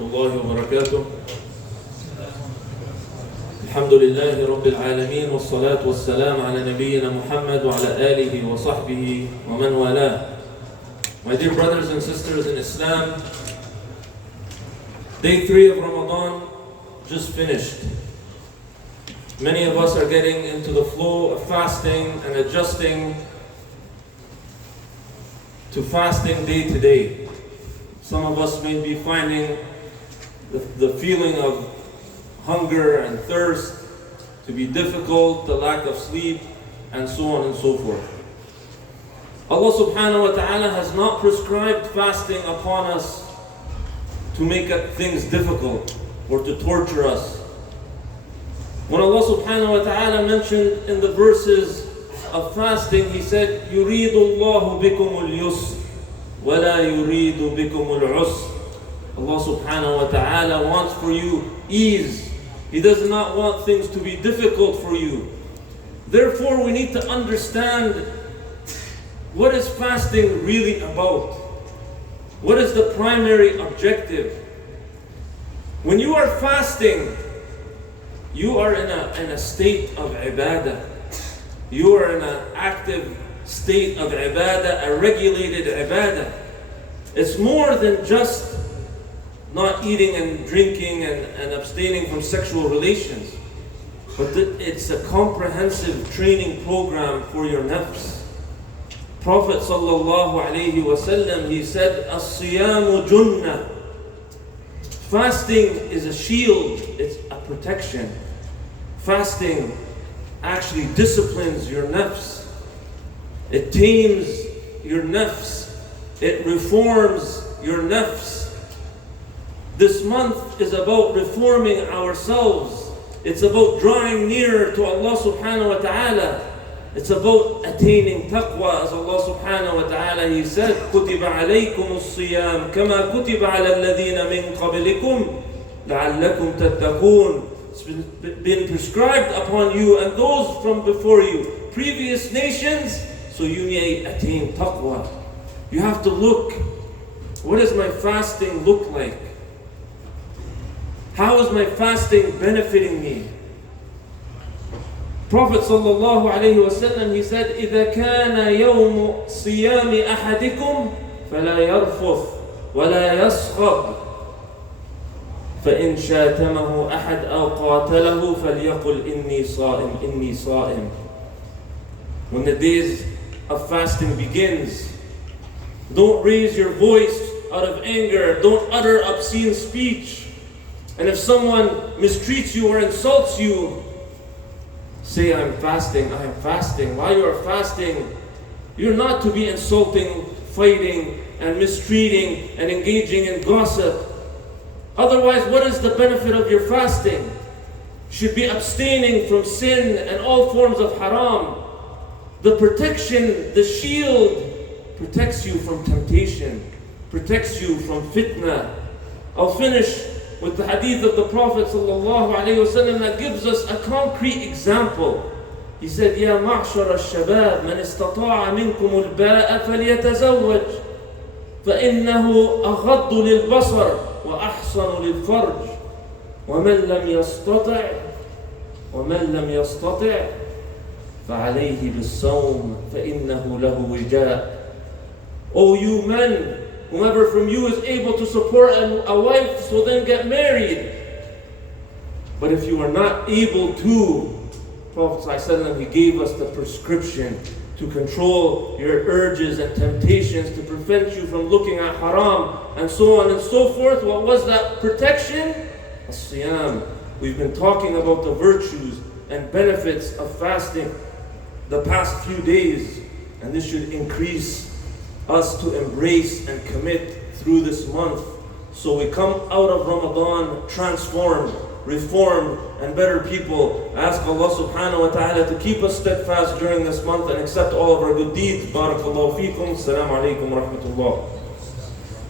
الله وبركاته. الحمد لله رب العالمين والصلاة والسلام على نبينا Mohammed وعلى آله وصحبه ومن والاه. My dear brothers and sisters in Islam, day 3 of Ramadan just finished. Many of us are getting into the flow of fasting and adjusting to fasting day to day. Some of us may be finding the feeling of hunger and thirst to be difficult, the lack of sleep, and so on and so forth. Allah subhanahu wa ta'ala has not prescribed fasting upon us to make things difficult or to torture us. When Allah subhanahu wa ta'ala mentioned in the verses of fasting, He said, يُرِيدُ اللَّهُ بِكُمُ الْيُسْرَ وَلَا يُرِيدُ بِكُمُ الْعُسْرَ. Allah subhanahu wa ta'ala wants for you ease. He does not want things to be difficult for you. Therefore, we need to understand, what is fasting really about? What is the primary objective? When you are fasting, you are in a state of ibadah. You are in an active state of ibadah, a regulated ibadah. It's more than just not eating and drinking and abstaining from sexual relations, but it's a comprehensive training program for your nafs. Prophet sallallahu alaihi wasallam, he said, "As-siyamu junnah." Fasting is a shield, it's a protection. Fasting actually disciplines your nafs. It tames your nafs. It reforms your nafs. This month is about reforming ourselves. It's about drawing nearer to Allah subhanahu wa ta'ala. It's about attaining taqwa, as Allah subhanahu wa ta'ala, He said, كُتِبَ عَلَيْكُمُ الصِّيَامُ كَمَا كُتِبَ عَلَى الَّذِينَ مِنْ قَبْلِكُمْ لَعَلَّكُمْ تَتَّقُونَ. It's been prescribed upon you and those from before you, previous nations, so you may attain taqwa. You have to look, what does my fasting look like? How is my fasting benefiting me? Prophet sallallahu alayhi wa sallam, he said, إِذَا كَانَ يَوْمُ صِيَامِ أَحَدِكُمْ فَلَا يَرْفُثْ وَلَا يَصْخَبْ فَإِنْ شَاتَمَهُ أَحَدْ أَوْ قَاتَلَهُ فَلْيَقُلْ إِنِّي صَائِمْ إِنِّي صَائِمْ. When the days of fasting begins, don't raise your voice out of anger. Don't utter obscene speech. And if someone mistreats you or insults you, say, I'm fasting, I am fasting. While you are fasting, you're not to be insulting, fighting, and mistreating, and engaging in gossip. Otherwise, what is the benefit of your fasting? You should be abstaining from sin and all forms of haram. The protection, the shield, protects you from temptation, protects you from fitna. I'll finish with the hadith of the Prophet ﷺ that gives us a concrete example. He said, يَا مَعْشَرَ الشَّبَابِ مَنِ اسْتَطَاعَ مِنْكُمُ الْبَاءَ فَلْيَتَزَوَّجْ فَإِنَّهُ أَغَضُّ لِلْبَصَرِ وَأَحْصَنُ لِلْفَرْجِ وَمَنْ لَمْ يَسْتَطِعْ فَعَلَيْهِ بِالصَّوْمِ فَإِنَّهُ لَهُ وِجَاءٌ. O you men, whoever from you is able to support a wife, so then get married. But if you are not able to, Prophet ﷺ, he gave us the prescription to control your urges and temptations, to prevent you from looking at haram, and so on and so forth. What was that protection? As-siyam. We've been talking about the virtues and benefits of fasting the past few days, and this should increase us to embrace and commit through this month, so we come out of Ramadan transformed, reformed, and better people. I ask Allah subhanahu wa ta'ala to keep us steadfast during this month and accept all of our good deeds. Barakallahu feekum. Assalamu alaikum wa rahmatullah.